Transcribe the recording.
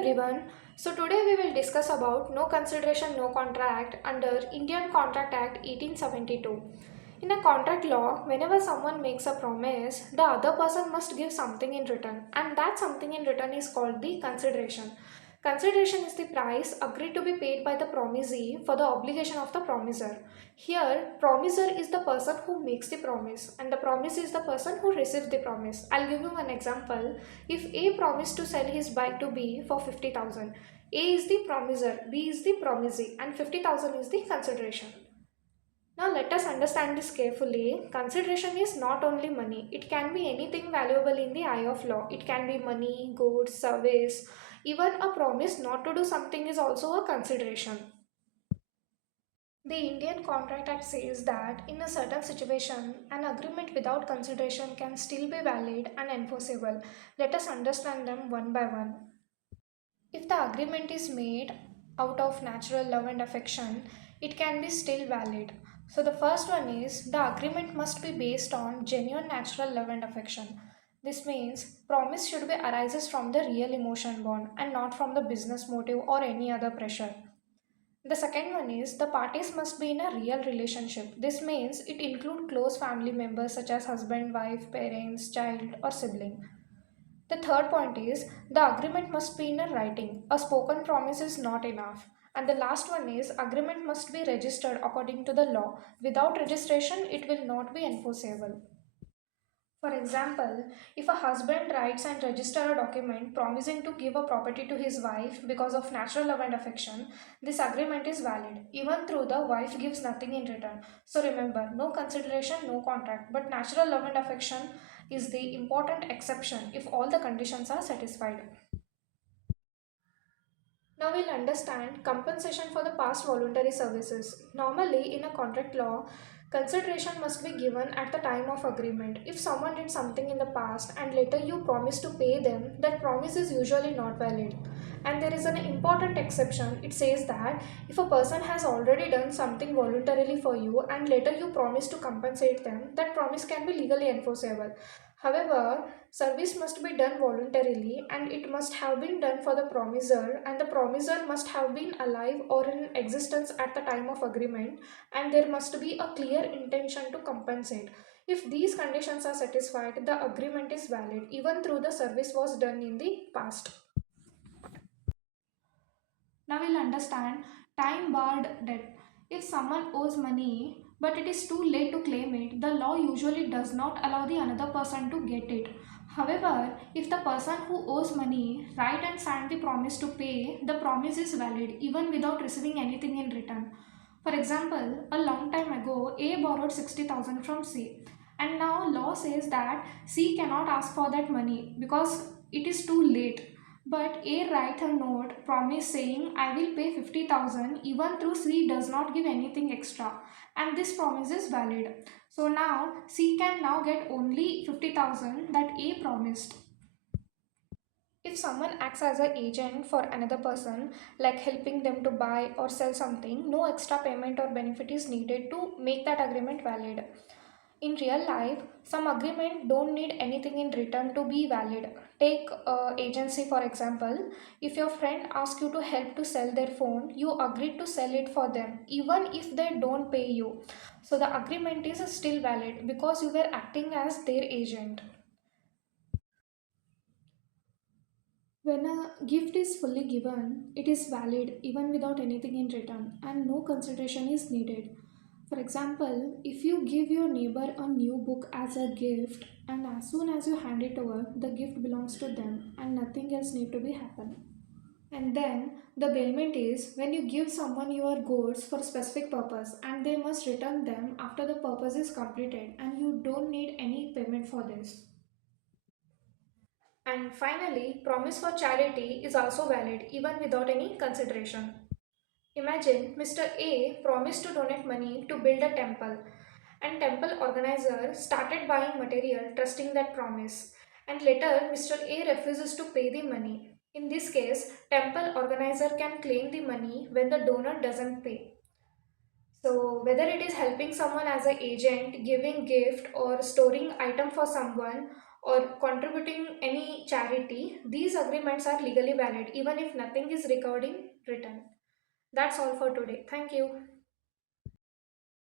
everyone. So today we will discuss about no consideration no contract under Indian Contract Act 1872. In a contract law, whenever someone makes a promise, the other person must give something in return, and that something in return is called the consideration. Consideration is the price agreed to be paid by the promisee for the obligation of the promiser. Here, promiser is the person who makes the promise and the promisee is the person who receives the promise. I'll give you an example. If A promised to sell his bike to B for 50,000, A is the promiser, B is the promisee, and 50,000 is the consideration. Now let us understand this carefully. Consideration is not only money. It can be anything valuable in the eye of law. It can be money, goods, service. Even a promise not to do something is also a consideration. The Indian Contract Act says that in a certain situation, an agreement without consideration can still be valid and enforceable. Let us understand them one by one. If the agreement is made out of natural love and affection, it can be still valid. So the first one is the agreement must be based on genuine natural love and affection. This means promise should be arises from the real emotion bond and not from the business motive or any other pressure. The second one is the parties must be in a real relationship. This means it include close family members such as husband, wife, parents, child or sibling. The third point is the agreement must be in a writing. A spoken promise is not enough. And the last one is agreement must be registered according to the law. Without registration, it will not be enforceable. For example, if a husband writes and registers a document promising to give a property to his wife because of natural love and affection, this agreement is valid, even though the wife gives nothing in return. So remember, no consideration, no contract, but natural love and affection is the important exception if all the conditions are satisfied. Now we'll understand compensation for the past voluntary services. Normally, in a contract law, consideration must be given at the time of agreement. If someone did something in the past and later you promise to pay them, that promise is usually not valid. And there is an important exception. It says that if a person has already done something voluntarily for you and later you promise to compensate them, that promise can be legally enforceable. However, service must be done voluntarily and it must have been done for the promiser, and the promiser must have been alive or in existence at the time of agreement, and there must be a clear intention to compensate. If these conditions are satisfied, the agreement is valid even though the service was done in the past. Now we'll understand time barred debt. If someone owes money but it is too late to claim it, the law usually does not allow the another person to get it. However, if the person who owes money write and sign the promise to pay, the promise is valid even without receiving anything in return. For example, a long time ago, A borrowed 60,000 from C, and now law says that C cannot ask for that money because it is too late. But A write a note promise saying I will pay 50,000 even though C does not give anything extra, and this promise is valid. So now C can now get only 50,000 that A promised. If someone acts as an agent for another person, like helping them to buy or sell something, no extra payment or benefit is needed to make that agreement valid. In real life, some agreement don't need anything in return to be valid. Take agency for example. If your friend asks you to help to sell their phone, you agreed to sell it for them even if they don't pay you. So the agreement is still valid because you were acting as their agent. When a gift is fully given, it is valid even without anything in return and no consideration is needed. For example, if you give your neighbor a new book as a gift and as soon as you hand it over, the gift belongs to them and nothing else need to be happen. And then the bailment is when you give someone your goods for a specific purpose and they must return them after the purpose is completed and you don't need any payment for this. And finally, promise for charity is also valid even without any consideration. Imagine Mr. A promised to donate money to build a temple, and temple organizer started buying material trusting that promise. And later, Mr. A refuses to pay the money. In this case, temple organizer can claim the money when the donor doesn't pay. So whether it is helping someone as an agent, giving gift or storing item for someone, or contributing any charity, these agreements are legally valid even if nothing is recorded in written. That's all for today. Thank you.